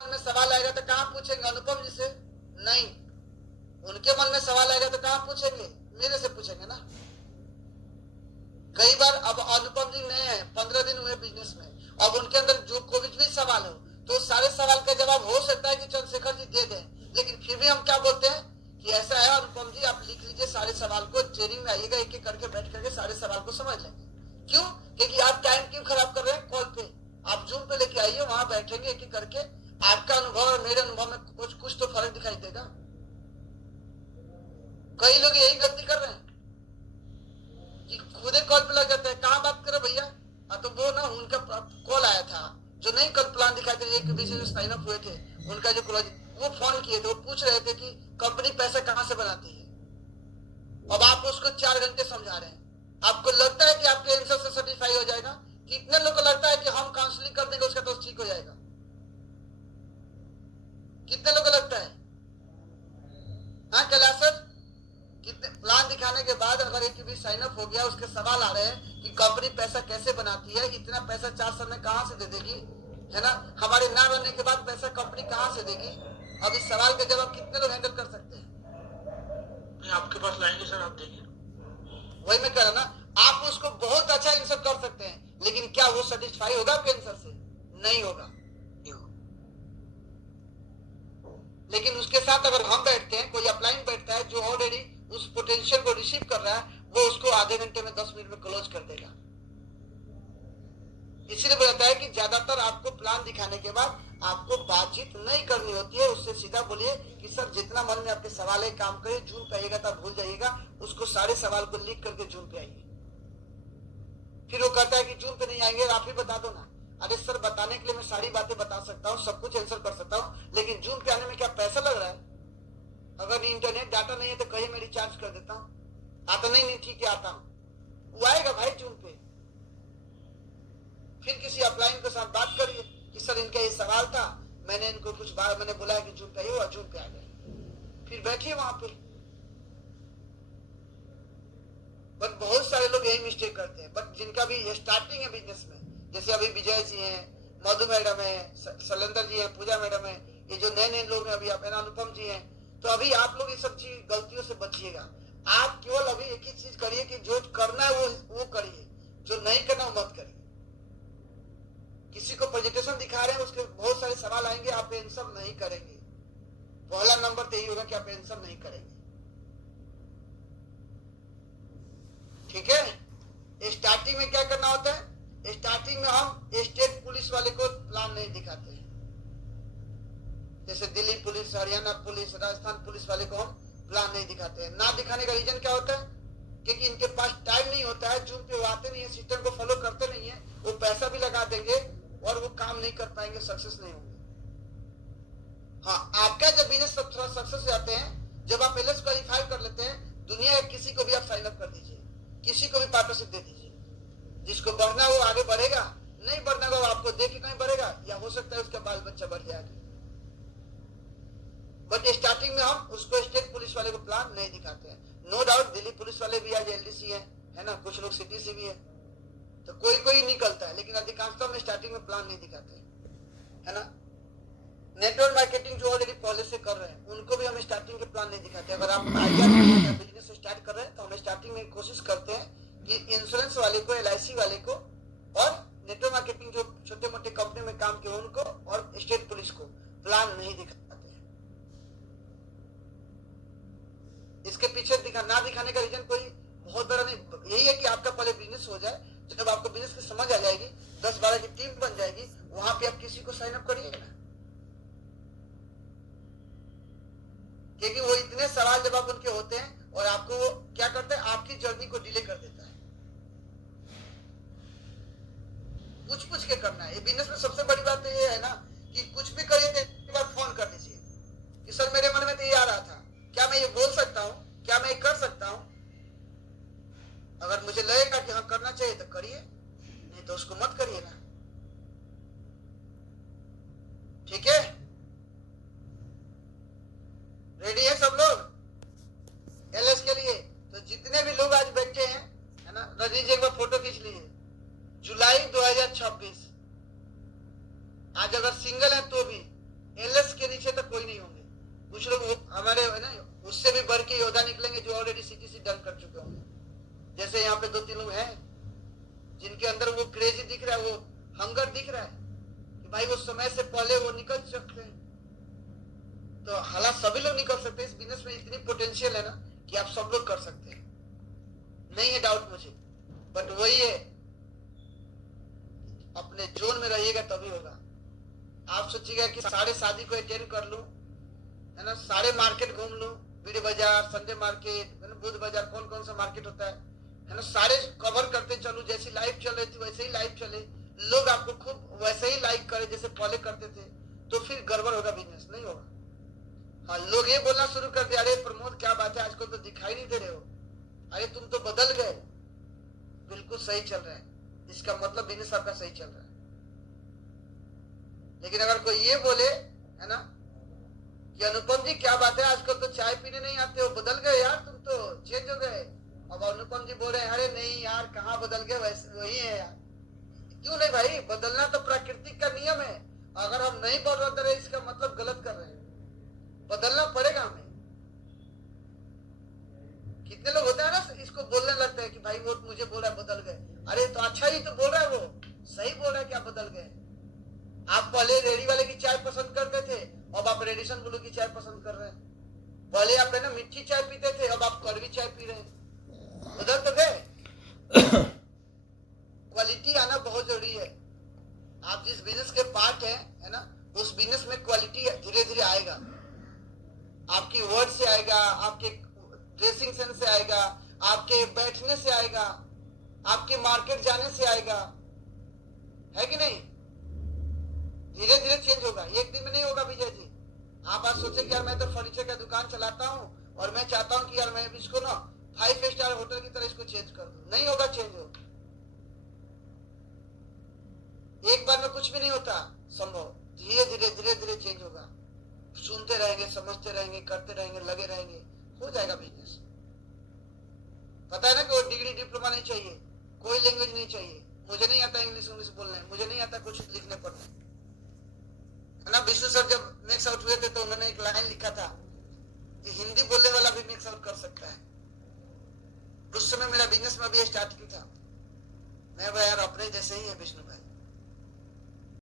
मन में सवाल आएगा तो कहाँ पूछेंगे? अनुपम जी से नहीं। उनके मन में सवाल आएगा तो कहाँ पूछेंगे? मेरे से पूछेंगे ना। कई बार अब अनुपम जी नए हैं, 15 दिन हुए बिजनेस में, अब उनके अंदर जो कोई भी सवाल हो तो सारे सवाल का जवाब हो सकता है कि चंद्रशेखर जी दे दें, लेकिन फिर भी हम क्या बोलते हैं कि ऐसा है अनुपम जी, आप लिख लीजिए सारे सवाल को, ट्रेनिंग में आइएगा, एक एक करके बैठ करके सारे सवाल को समझ लेंगे। क्यों? क्योंकि आप टाइम क्यों खराब कर रहे हैं? कॉल पे आप जूम पे लेके आइए, वहां बैठेंगे एक एक करके, आपका अनुभव और मेरे अनुभव में कुछ तो फर्क दिखाई देगा। कई लोग यही गलती कर रहे हैं कि खुदे कॉल पे लग जाते हैं, कहाँ बात करे भैया? तो वो ना उनका कॉल आया था, जो नहीं कल प्लान दिखाए थे, एक बीच में साइन अप हुए थे, उनका जो क्लोज, वो फोन किए थे, वो पूछ रहे थे कि कंपनी पैसा कहाँ से बनाती है। अब आप उसको 4 घंटे समझा रहे हैं। आपको लगता है कि आपके आंसर से सेटिस्फाई हो जाएगा? कितने लोग को लगता है कि हम काउंसलिंग कर देंगे उसका तो ठीक हो जाएगा? कितने लोग को लगता है? हाँ कैलाश सर, कितने प्लान दिखाने के बाद अगर एक भी साइन अप हो गया, उसके सवाल आ रहे हैं कि कंपनी पैसा कैसे बनाती है, इतना पैसा 4 साल में कहां से दे देगी, है ना, हमारे ना बनने के बाद पैसा कंपनी कहां से देगी? अब इस सवाल का जवाब कितने लोग हैंडल कर सकते हैं? आपके पास लाएंगे सर, आप देखिए। वही मैं कह रहा ना, आप उसको बहुत अच्छा आंसर कर सकते हैं, लेकिन क्या वो सेटिस्फाई होगा आपके आंसर से? नहीं होगा। लेकिन उसके साथ अगर हम बैठते हैं, कोई अपलाइन बैठता है जो ऑलरेडी उस पोटेंशियल को रिसीव कर रहा है, वो उसको आधे घंटे में 10 मिनट में क्लोज कर देगा। इसीलिए बताता है कि ज्यादातर आपको प्लान दिखाने के बाद आपको बातचीत नहीं करनी होती है, उससे सीधा बोलिए कि सर जितना मन में आपके सवाल है काम करिए, जून पे आइएगा तब भूल जाइएगा, उसको सारे सवाल को लिख करके जून पे आइए। फिर वो कहता है कि जून पे नहीं आएंगे, आप ही बता दो ना। अरे सर बताने के लिए मैं सारी बातें बता सकता हूँ, सब कुछ आंसर कर सकता हूँ, लेकिन जून पे आने में क्या पैसा लग रहा है? अगर इंटरनेट डाटा नहीं है तो कहीं मैं रिचार्ज कर देता हूँ। आता नहीं ठीक है, आता हूँ, वो आएगा भाई जून पे। फिर किसी अपलाइन के साथ बात करिए कि सर इनका ये सवाल था, मैंने इनको कुछ बार मैंने बोला कि जून पे आइए, जून पे आ गए, फिर बैठिए वहां पे। बट बहुत सारे लोग यही मिस्टेक करते हैं, बट जिनका भी स्टार्टिंग है बिजनेस में, जैसे अभी विजय जी हैं, मधु मैडम है, शैलेंद्र जी है, पूजा मैडम है, ये जो नए नए लोग हैं अभी, आप अनुपम जी हैं, तो अभी आप लोग ये सब चीज गलतियों से बचिएगा। आप केवल अभी एक ही चीज करिए कि जो करना है वो करिए, जो नहीं करना वो मत करिए। किसी को प्रेजेंटेशन दिखा रहे हैं, उसके बहुत सारे सवाल आएंगे, आप आंसर नहीं करेंगे। पहला नंबर तो यही होगा कि आप आंसर नहीं करेंगे। ठीक है? स्टार्टिंग में क्या करना होता है? स्टार्टिंग में हम स्टेट पुलिस वाले को प्लान नहीं दिखाते हैं, जैसे Delhi police, Haryana police, Rajasthan police वाले को हम प्लान नहीं दिखाते हैं। ना दिखाने का रीजन क्या होता है? क्योंकि इनके पास टाइम नहीं होता है, जून पे वो आते नहीं है, सिस्टम को फॉलो करते नहीं है, वो पैसा भी लगा देंगे और वो काम नहीं कर पाएंगे, सक्सेस नहीं होंगे। हाँ, आपका जब बिजनेस थोड़ा सक्सेस हो जाते हैं, जब आप एलएस क्वालिफाई कर लेते हैं, दुनिया के किसी को भी आप साइन अप कर दीजिए, किसी को भी पार्टनरशिप दे दीजिए, जिसको बढ़ना वो आगे बढ़ेगा, नहीं बढ़ना वो आपको देख के कहीं बढ़ेगा, या हो सकता है उसका बाल बच्चा बढ़ जाएगा। बट स्टार्टिंग में हम उसको स्टेट पुलिस वाले को प्लान नहीं दिखाते हैं। नो डाउट दिल्ली पुलिस वाले भी आज एलडीसी है ना, कुछ लोग सिटी से भी है, तो कोई कोई निकलता है, लेकिन अधिकांशतः में स्टार्टिंग में प्लान नहीं दिखाते है ना। नेटवर्क मार्केटिंग जो ऑलरेडी पहले से कर रहे हैं, उनको भी हम स्टार्टिंग के प्लान नहीं दिखाते। अगर आप आइडिया बिजनेस स्टार्ट कर रहे हैं तो हम स्टार्टिंग में कोशिश करते हैं कि इंश्योरेंस वाले को, एलआईसी वाले को और नेटवर्क मार्केटिंग जो छोटे मोटे कंपनी में काम किए उनको और स्टेट पुलिस को प्लान नहीं दिखाते हैं। इसके पीछे ना दिखाने का रीजन कोई बहुत बड़ा नहीं, यही है कि आपका पहले बिजनेस हो जाए, जब आपको बिजनेस की समझ आ जाएगी, 10-12 की टीम बन जाएगी, वहां पे आप किसी को साइन अप करिएगा ना, क्योंकि वो इतने सवाल जवाब उनके होते हैं और आपको वो क्या करते हैं, आपकी जर्नी को डिले कर देता है। पूछ के करना है। ये बिजनेस में सबसे बड़ी बात तो ये है ना कि कुछ भी करिए तो एक बार फोन कर दीजिए कि सर मेरे मन में तो ये आ रहा था, क्या मैं ये बोल सकता हूँ, क्या मैं ये कर सकता हूँ? अगर मुझे लगेगा कि हाँ करना चाहिए तो करिए, नहीं तो उसको मत करिए ना। ठीक है? रेडी है सब लोग एलएस के लिए? तो जितने भी लोग आज बैठे हैं, है ना, रजी जी एक बार फोटो खींच लीजिए। जुलाई 2026, आज अगर सिंगल है तो भी एलएस के नीचे तो कोई नहीं होंगे। कुछ लोग हमारे है ना उससे भी बढ़ के योद्धा निकलेंगे जो ऑलरेडी सीटीसी डन कर चुके होंगे। जैसे यहाँ पे 2-3 लोग हैं जिनके अंदर वो क्रेजी दिख रहा है, वो हंगर दिख रहा है कि भाई वो समय से पहले वो निकल सकते हैं। तो हालांकि सभी लोग निकल सकते हैं, इस बिजनेस में इतनी पोटेंशियल है ना कि आप सब लोग कर सकते हैं, नहीं है डाउट मुझे। बट वही है, अपने जोन में रहिएगा तभी होगा। आप सोचिएगा कि सारे शादी को अटेंड कर लूं, है ना, सारे मार्केट घूम लूं, बीडी बाजार, संडे मार्केट, है ना, बुध बाजार, कौन कौन सा मार्केट होता है ना, सारे कवर करते चलूं। जैसी लाइफ चल रही थी वैसे ही लाइफ चले, लोग आपको खूब वैसे ही लाइक करे जैसे पहले करते थे, तो फिर गड़बड़ होगा, बिजनेस नहीं होगा। हाँ, लोग ये बोलना शुरू कर दिया, अरे प्रमोद क्या बात है, आजकल तो दिखाई नहीं दे रहे हो, अरे तुम तो बदल गए। बिल्कुल सही चल रहा है, इसका मतलब बिजनेस आपका सही चल रहा है। लेकिन अगर कोई ये बोले, है ना, कि अनुपम जी क्या बात है, आजकल तो चाय पीने नहीं आते हो, बदल गए यार, तुम तो चेंज हो गए। अब अनुपम जी बोल रहे हैं, अरे नहीं यार कहाँ बदल गए, वैसे वही है यार। क्यों नहीं भाई, बदलना तो प्राकृतिक का नियम है। अगर हम नहीं बदल रहे इसका मतलब गलत कर रहे हैं, बदलना पड़ेगा हमें। कितने लोग होते हैं ना इसको बोलने लगते हैं कि भाई वो मुझे बोल रहा है बदल गए, अरे तो अच्छा ही तो बोल रहा है, वो सही बोल रहा है, क्या बदल गए। आप पहले रेडी वाले की चाय पसंद करते थे, अब आप रेडिसन ब्लू की चाय पसंद कर रहे हैं। पहले आप है ना मीठी चाय पीते थे, अब आप कड़वी चाय पी रहे हैं, बदल तो गए। क्वालिटी आना बहुत जरूरी है। आप जिस बिजनेस के पार्ट है ना, उस बिजनेस में क्वालिटी धीरे धीरे आएगा। आपकी वर्ड से आएगा, आपके ड्रेसिंग सेंस से आएगा, आपके बैठने से आएगा, आपके मार्केट जाने से आएगा, है कि नहीं। धीरे धीरे चेंज होगा, एक दिन में नहीं होगा विजय जी। आप आज सोचे कि यार मैं तो फर्नीचर का दुकान चलाता हूँ और मैं चाहता हूँ कि यार मैं इसको ना 5 स्टार होटल की तरह इसको चेंज कर दूं, नहीं होगा चेंज हो। एक बार में कुछ भी नहीं होता संभव, धीरे धीरे धीरे धीरे चेंज होगा। सुनते रहेंगे, समझते रहेंगे, करते रहेंगे, लगे रहेंगे, हो जाएगा बिजनेस। पता है ना कि वो डिग्री डिप्लोमा नहीं चाहिए, कोई लैंग्वेज नहीं चाहिए। मुझे नहीं आता इंग्लिश बोलना, मुझे नहीं आता कुछ लिखने पढ़ने, है ना। विष्णु सर जब मिक्स आउट हुए थे तो उन्होंने एक लाइन लिखा था कि हिंदी बोलने वाला भी मिक्स आउट कर सकता है। उस समय मेरा बिजनेस में अभी स्टार्टिंग था। मैं भाई यार अपने जैसे ही है विष्णु भाई,